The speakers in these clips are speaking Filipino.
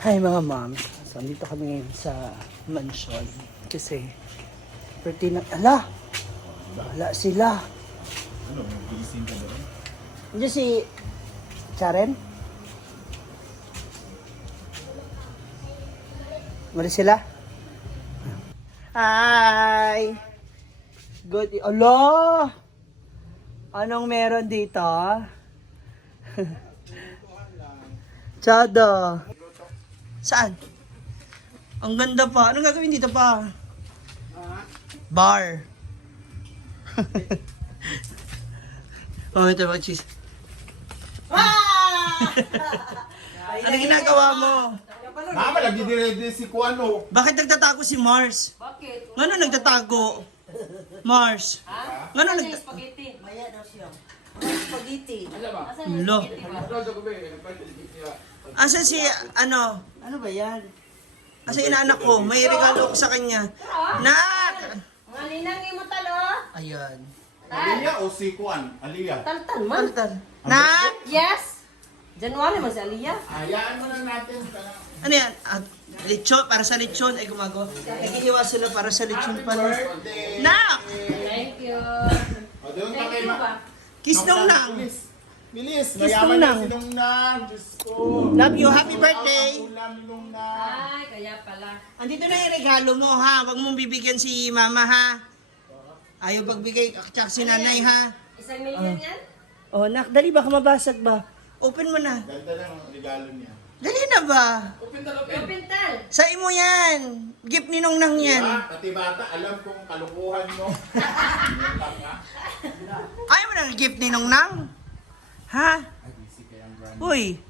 Hi mga moms. So, andito kami ngayon sa mansion. Kasi, birthday na, bahala sila. Ano, gigising ka doon? Hindi si Karen? Mali sila? Hi! Good, alo! Anong meron dito? Chado. Saan? Ang ganda pa. Anong gagawin dito pa? Bar. Oh, ito mga cheese. Ano ginagawa mo? Mama, lagi dire si Kuano. Bakit nagtatago si Mars? Bakit? Ngano nagtatago? Mars. Ha? Ngano Ano yung nagtatago? spaghetti? Maya daw siya. Spaghetti. Asan yung Lo. spaghetti ba? Asan si, ano? Ano ba yan? Kasi inaanak ko, may regalo ko sa kanya. Nak! Mga ninang mo talo. Ayan. Aliyah o si Kuan? Aliyah. Tantan man. Tantan. Nak! Yes. January man si Aliyah. Hayaan mo na natin. Ano yan? Lechon, para sa lechon. Ay, gumagawa. Naghihiwa sila para sa lechon pala. Birthday! Nak! Thank you. O, doon ka kay Ma. Kiss nung nang. Bilis. Bilis. Kiss Mayaman nung na nang. si Nung Nang. Diyos ko. Love you. Happy birthday. Ang ulam ni Nung Nang. Ay, kaya pala. Andito na yung regalo mo, ha? Huwag mong bibigyan si mama, ha? Ayaw pagbigay, tsaka si nanay, ha? 1,000,000 yan? Oh, nak, dali ba? Mabasag ba? Open mo na. Ganda lang ang regalo niya. Dali na ba? Pintal. Sa imo yan. Gift ni Nong Nang yan. Diba? Pati bata, alam kong kalukuhan mo. Yun lang nga. Ayaw mo ng gift ni Nong Nang? Ha? Ay, busy kaya ang grand. Uy.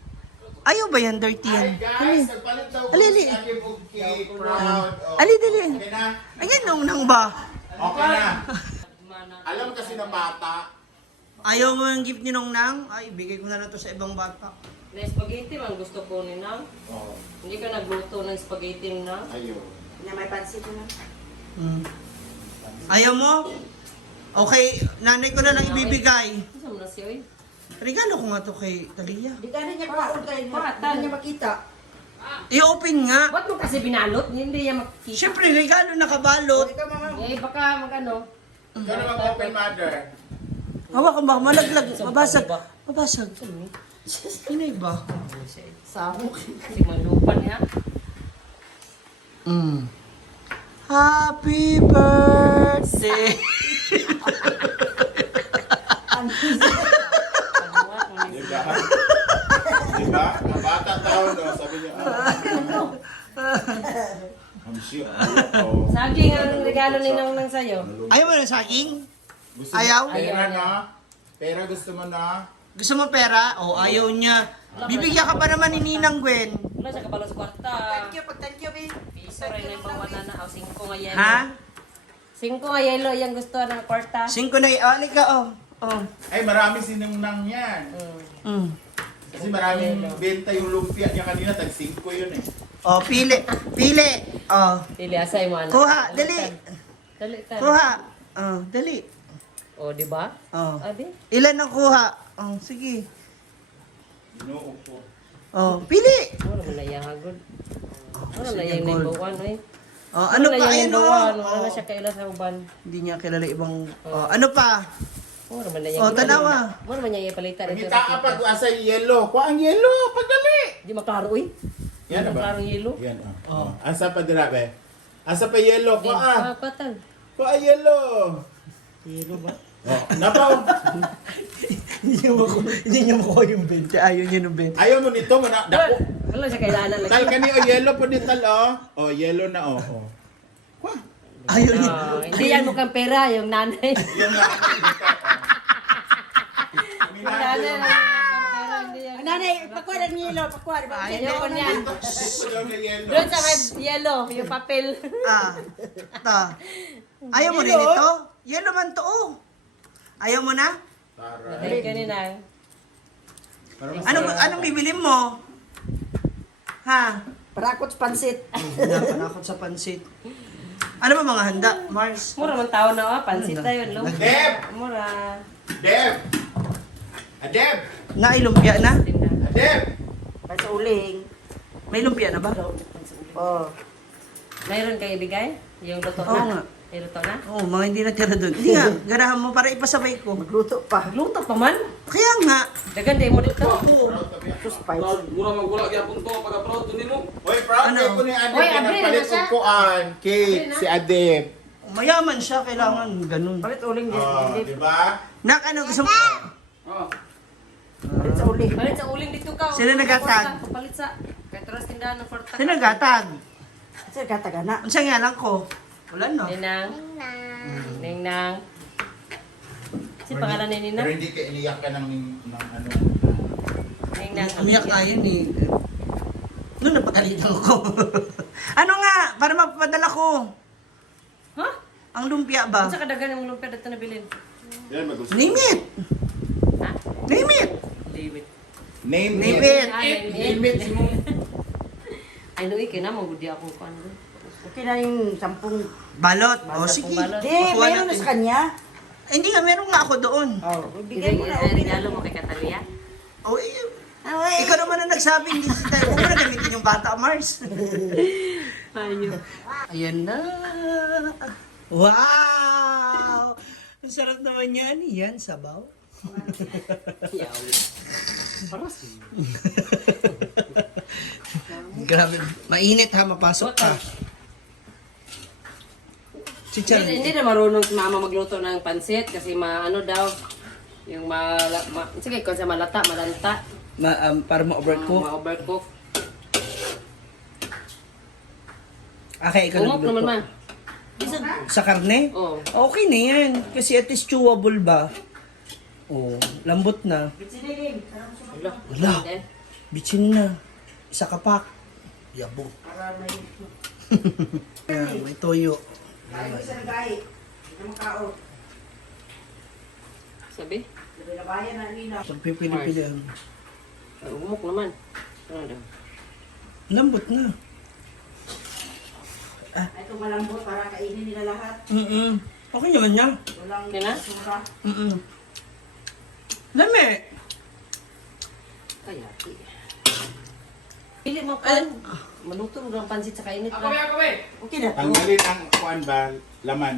Ayaw ba yan? Dirty yan. Ay guys, nagpalit daw ko Ali. si Agim og cake. Proud. Oh. Ali, dali. Okay na? Ayan, Nong Nang ba? Okay na. Alam kasi ng bata. Ayaw mo yung gift ni Nong Nang? Ay, bigay ko na lang to sa ibang bata. Na spaghetti man gusto ko ni Nang. Oo. Hindi ka nagluto ng spaghetti ni Nang. Ayun. Na may pansit na. Hmm. Ayaw mo? Okay, nanay ko na lang ibibigay. Ano na siya, oy? Regalo ko nga to kay Talia. Di ka na niya kaon kayo. Pakatan. Hindi niya makita. I-open nga. Ba't mo kasi binalot? Hindi niya makikita. Siyempre, regalo nakabalot. Ikaw mga Eh, baka mag-ano. Ikaw na mag-open mother. Hawak ka ba? Malaglag. Mabasag. Mabasag. Inay ba? samok. Si Malupan niya. Mm. Happy birthday! Diba? Diba? Ang bata tao, no? Sabi niya, I'm sure. Oh. Saging ang regalo ni Nang Nang sa'yo. Ayaw mo ng saging? Gusto Ayaw? mo pera na? Pera gusto mo na? Gusto mo pera? O, ayaw niya. Bibigyan ka pa naman ni Ninang Gwen. Wala siya kabalo sa kwarta. Thank you, babe. Piso rin na yung pangwana na. O, 5 nga yelo. Ha? 5 nga yelo. Yung gusto ng kwarta. 5 na alik ka, oh. Oh. Ay, marami sinungnang yan. Mm. Kasi maraming benta yung lumpia niya kanina, tag-5 yun eh. Oh, pili. Pili. Oh. Pili, asay mo anak. Kuha, dali. Dali, tan. Kuha. Oh, dali. O, di ba? Oh. Adi? Ilan ang kuha? Oh, sige. Ginoo ko. Oh, pili. Wala mo na yung hagod. Wala na sige, yung gold. number 1, eh. Oh, ano Wala pa? yung Ayun, number oh. 1. Wala na siya kaila sa uban. Hindi niya kilala ibang... Oh, ano pa? Wala man na yung... Oh, tanawa. Wala man niya ipalitan. Pagkita ka pag asa yellow. Kuha ang yellow, pagdali. Di maklaro, eh. Yan na ba? Klarong yelo. Yan oh. Asa pa dira be? Asa pa yellow? Di, Kuha. patan. Kuha yellow. Yelo ba? Oh, napaw. Hindi niya makuha yung 20. Ayaw niya ng 20. Ayaw mo nito, dako. Wala siya kailangan lagi. Tal kani o yellow po din tal oh. Oh, yellow na oh. Oh. Kuha. Ayaw niya. Hindi yan mukhang pera, yung nanay. Yung na. Yung nanay, yung pera, hindi yan. Nanay, pakuha ng nilo, pakuha. Ayaw ko niyan. Yung na yellow. Doon sa may yellow, yung papel. Ah. Ta. Ayaw mo rin ito? Yelo man to, oh. Ayaw mo na? Dahil kanina. Anong bibili mo? Ha? Parakot pansit. Napanakot sa pansit. Ano ba mga handa, Mars? Mura man tao na, pansit tayo. Lo. Deb! Mura. Deb! Deb! Nailumpia na? Tinda. Deb! Para sa uling. May lumpia na ba? Oh. Mayroon kayo ibigay? Yung luto Oo nga. na? Yung luto na? Oo, mga hindi natira doon. Hindi nga, ganahan mo para ipasabay ko. Magluto pa. Luto pa man? Kaya nga. Dagan di mo dito. Ito spicy. Mura magwala gyapon to pagka-proud to nimo. Uy, proud Ano? kayo ko ni Ade. Uy, Abril, Nagpalit ano siya? ko kuan. Cake, si Adeb. Mayaman siya, kailangan ganun. Palit uling din. Oh, di ba? Nak, ano gusto mo? Ah. Palit sa uling. Palit sa uling dito ka. Sila nagatag? Palit sa. Kaya taras tindahan ng porta. Sinagatag. Sir, katagana. Ang nga lang ko. Wala no. Ninang. Ninang. Si pangalan ni Pero Ninang? hindi ka iniyak ka ng ano. Ninang. Umiyak nga yun eh. Noon napagalitan ko. Ano nga, para mapapadala ko. Ha? Ang lumpia ba? Sa kadagan yung lumpia dito nabilin. Yan, mag-gusto. Name it! Ha? Name it! David. Name Name it. it! Name it. Ay, no, na magudi ako kung ano. Okay na yung 10. Balot. O Balot, sige. balot. Di, Kukuha mayroon na natin. sa kanya. Eh, hindi nga, meron nga ako doon. Oh, bigay mo na. Ibigay Okay na. regalo mo kay Catalia. O, ikaw naman ang nagsabi, hindi si tayo. Huwag mo na gamitin yung bata, Mars. Ayun. Ayan na. Wow! Ang sarap naman yan. Yan, sabaw. Grabe. Mainit ha, mapasok ka. Si Chan. Hindi na marunong si mama magluto ng pansit kasi maano daw yung sige kung sa malata, malanta, Para ma-overcook. ma-overcook. Okay, ikaw Umok naman nagluto. man. Sa karne? Oo. Okay na yan. Kasi at least chewable ba? Oh, lambot na. Wala. Wala. Bitsin na. Isa kapak. Yabo. Ayan, may toyo. Ay, isa na gahi. Hindi na makaot. Sabi? Binabayan na nila. Pagpipili-pili ang Umok naman. Ano daw? lambot na. Ito malambot para kainin nila lahat. Okay naman niya. Walang Yan na? sura. Lami. Kaya. Pili mo pa. Maluto mo ng pansit sa kainit Ako be, na. ako be. Okay na to. Tanggalin ang kuan ba? Laman.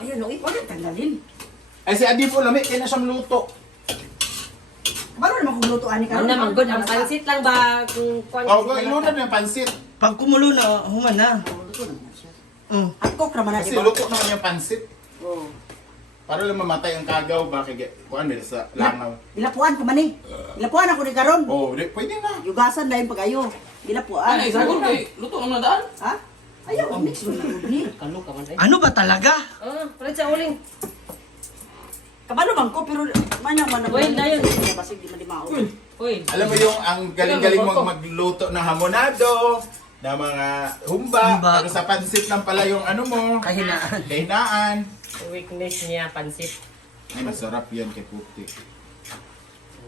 Ayun, no, ikaw na tanggalin. Ay, si Adi po, lami. Kaya na siyang luto. Baro naman kung lutuan ni Ano naman good, ang pansit lang ba kung kwan Oh, go, ilunod na yung pansit. Pag kumulo na, human na. At cook naman na, Kasi di ba? luto naman yung pansit. Oo. Para lang mamatay ang kagaw ba? Kaya, kuan din sa langaw. Ilapuan ko man eh. Ilapuan ako ni Karon. Oh, di, pwede na. Yugasan na yung pag-ayo. Ilapuan. Ano, isagot kay luto naman na daan. Ha? Ayaw, mix mo na ni. Kalo ka man ay. Ano ba talaga? Palit sa uling. Kabalo bang ko, pero manang manang. Uy, dayon. Basig di malimaw. Uy. Alam mo yung ang galing-galing mong magluto ng hamonado, na mga humba, Humba. pero sa pansit lang pala yung ano mo, Kahinaan. kahinaan. Weakness niya, pansit. Ay, masarap yan kay Puti.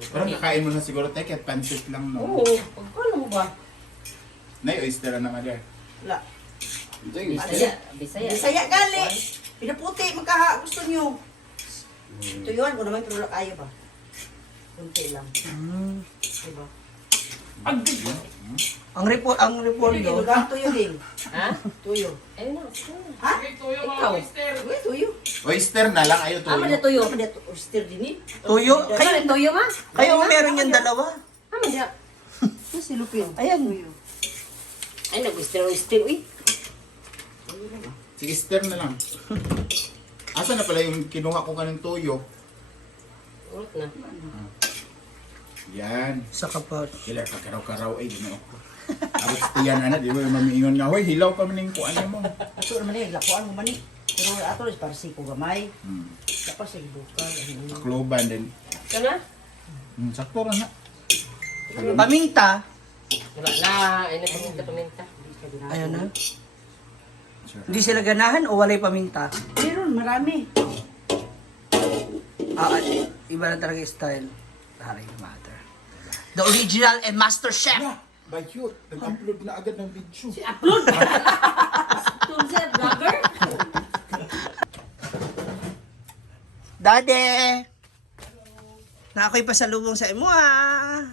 Pero kakain mo na siguro tayo kahit pansit lang, no? Oo. Pagkano mo ba? Nay, oyster na naman yan. Wala. Bisaya. Bisaya. Bisaya gali. Pinaputi, magkaha. Gusto nyo. Ito yun, kung naman pero kayo ba? Kunti lang. Diba? Ang repolyo. Lugang tuyo din. Ha? Tuyo. Ayun na. Ha? Tuyo mga Ikaw. oyster. Uy, tuyo. Oyster na lang, ayaw Ama na tuyo. tuyo. Ano dito? Oyster din eh. Tuyo? Kayo Kayo, tuyo ma? kayo meron yan dalawa. Ama dia. Ito si Lupin. Ayan. Tuyo. Ay nag-oyster. Uy. Sige, stir na lang. Asa na pala yung kinuha ko kanang tuyo? Ulit na. Yan. Sa kapat. Kailan pagkaraw-karaw ay ginoo ko. Abot tiyan ana, di ba mamiingon nga, hoy, hilaw pa man yung kuan mo. Ito naman eh, lapuan mo man eh. Pero ato rin para si Kugamay. Hmm. Tapos sa ibukal. Akloban din. Kana? Sakto ra na. Paminta. Wala na. Ay paminta. Ayan na. Hindi sila ganahan o walay paminta? Meron, marami. Iba na talaga yung style. Dari matter. The original and master chef. Bayot, nag-upload na agad ng video. Upload. Tulsa vlogger. Daddy! Na ako'y pasalubong sa imo ah.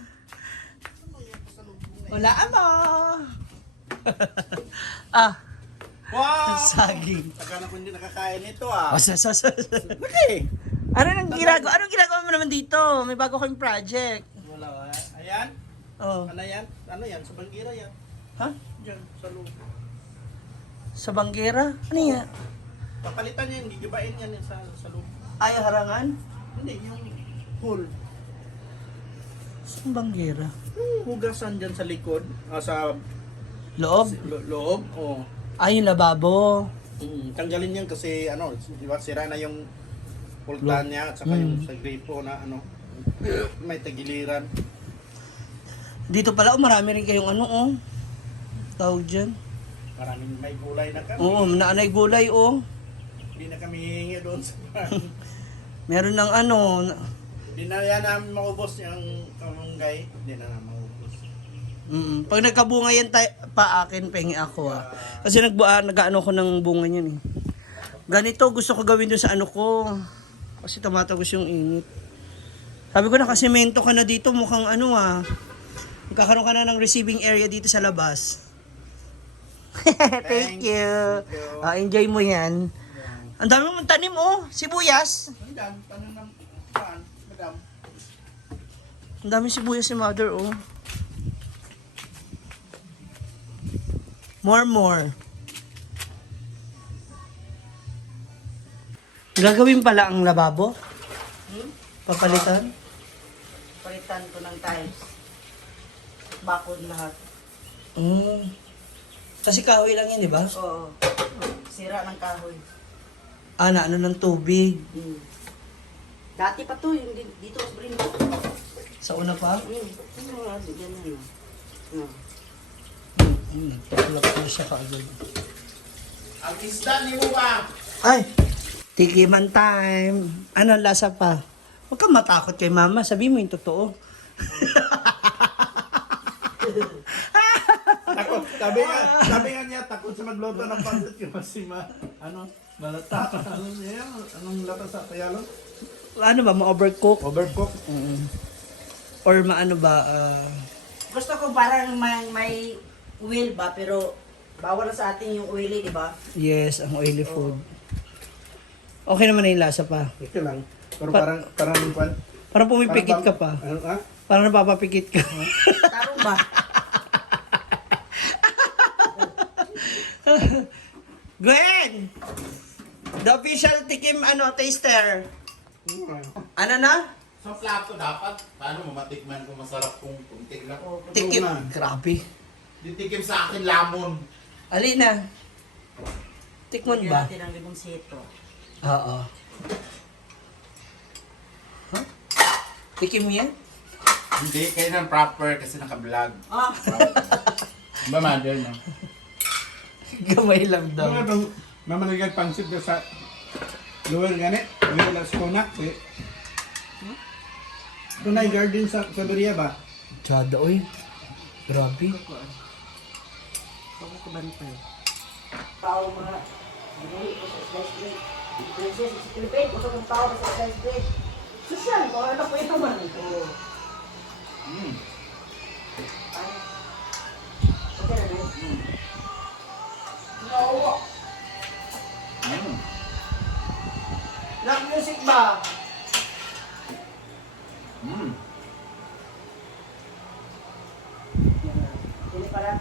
Wala mo. Ah, Wow! saging. Tagal na ko hindi nakakain nito ah. Okay. Anong ginagawa mo naman dito? May bago kang project. Wala ah. Ayan. Oh. Ano yan? Ano yan? Sa Bangira yan. Ha? Diyan, sa loob. Sa Banggera? Ano yan? Papalitan yan, gigibain yan sa loob. Ay, harangan? Hindi, yung hole. Sa Banggera? Hugasan dyan sa likod. Sa Loob? loob. Oh. Ay, yung lababo. Tanggalin yan kasi ano, di ba sira na yung pultan niya at saka yung sa gripo na ano, may tagiliran. Dito pala, marami rin kayong ano, oh. Tawag dyan. Maraming may gulay na kami. Oo, naanay gulay, oh. Hindi na kami hihingi doon sa Meron ng ano, Hindi na yan namin maubos yung kamunggay. Hindi na namin maubos. pag nagkabunga yan pa akin, pengi ako ah. Kasi nag-ano ko ng bunga niyan eh. Ganito gusto ko gawin dun sa ano ko. Kasi tumatagos yung init. Sabi ko nakasemento ka na dito, mukhang ano ah. Magkakaroon ka na ng receiving area dito sa labas. Thank you. Enjoy mo yan. Ang dami mong tanim oh, sibuyas. Madam, tanong ng paan, madam. Ang dami sibuyas ni mother oh. More. Gagawin pala ang lababo? Papalitan? Palitan ko ng tiles. Bakod lahat. Kasi kahoy lang yun, di ba? Oo. Sira ng kahoy. Na ano ng tubig. Dati pa to, yung dito sa Brinco. Sa una pa? Ganyan. Nagpakulap ko siya kaagad. Ang isda ni Uwa. Ay! Tikiman time. Ano lasa pa? Huwag kang matakot kay mama. Sabi mo yung totoo. Takot, sabi nga niya, takot sa magluto ng pancit kasi malata. Anong lata sa Tagalog? Ano ba? Ma-overcook? Overcook. Or maano ba? Gusto ko parang may oil ba, pero bawal na sa atin yung oily, di ba? Yes, ang oily food. Okay naman na yung lasa pa. Okay lang. Pero parang Parang pumipikit ka pa. Ano ah? Parang napapapikit ka. Tarong ba? Gwen! The official tikim taster. Ano na? Sa plato dapat, paano matikman kung masarap kung kunti lang. Tikim. na. Grabe. Ditikim sa akin lamon. Alina. Tikman Lagyan ba? natin ng limonsito. Oo. Huh? Tikim yan? Hindi, kailan proper kasi naka-vlog. Ah! Ba, mother, no? Gamay lang daw. Mga bang mamalagan pancit na sa lower gani? Lower lang sa kunak. Tunay garden sa Beria ba? Tsada, oy. Grabe. Huwag ko bantay. Tao mga binili ko sa slice bread. Princess, si Philippine, gusto kong tao sa slice bread. Sosyal, kung ano po ito man. Oo. Ay. Okay na rin. No. Lock music ba? Sili pala.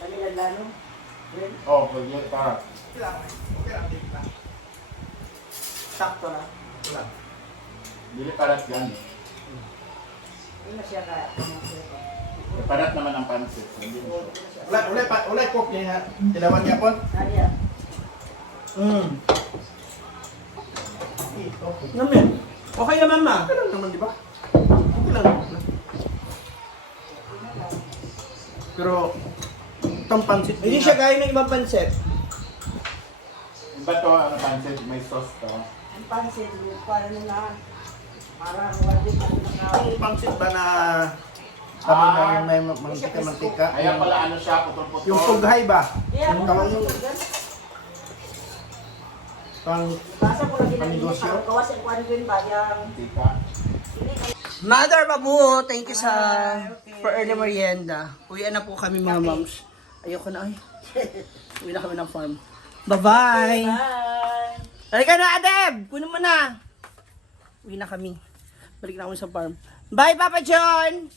Dali lang lalo. Bread. Oh, pwede para. Sakto na. Dili parat yan. Hindi na siya kaya. Parat naman ang pansit. Hindi mo siya. Ulay cook niya ha. Tilawan niya po. Sali ah. Namin. Okay naman ma. Okay lang naman, di ba? Okay lang. Pero, itong pancit Hindi siya gaya ng ibang pansit. Iba to, ano pansit, may sauce to. Ang pansit, paano na. Parang wala din ako na. Yung pancit ba na sabi na yung may mantika-mantika? Kaya pala ano siya, putol-putol. Yung pughay ba? Yeah, Yung ako tawag yung yung pang basa ko lagi na Panegosyo? kawas ang kuwan din ba yung Mantika. Mother Babu, thank you for early merienda. Uwian na po kami mga moms. Ayoko na ay. Uwi na kami ng farm. Bye-bye! Bye! Halika na, Adeb! Kunin mo na! Uwi na kami. Balik na kami sa farm. Bye, Papa John!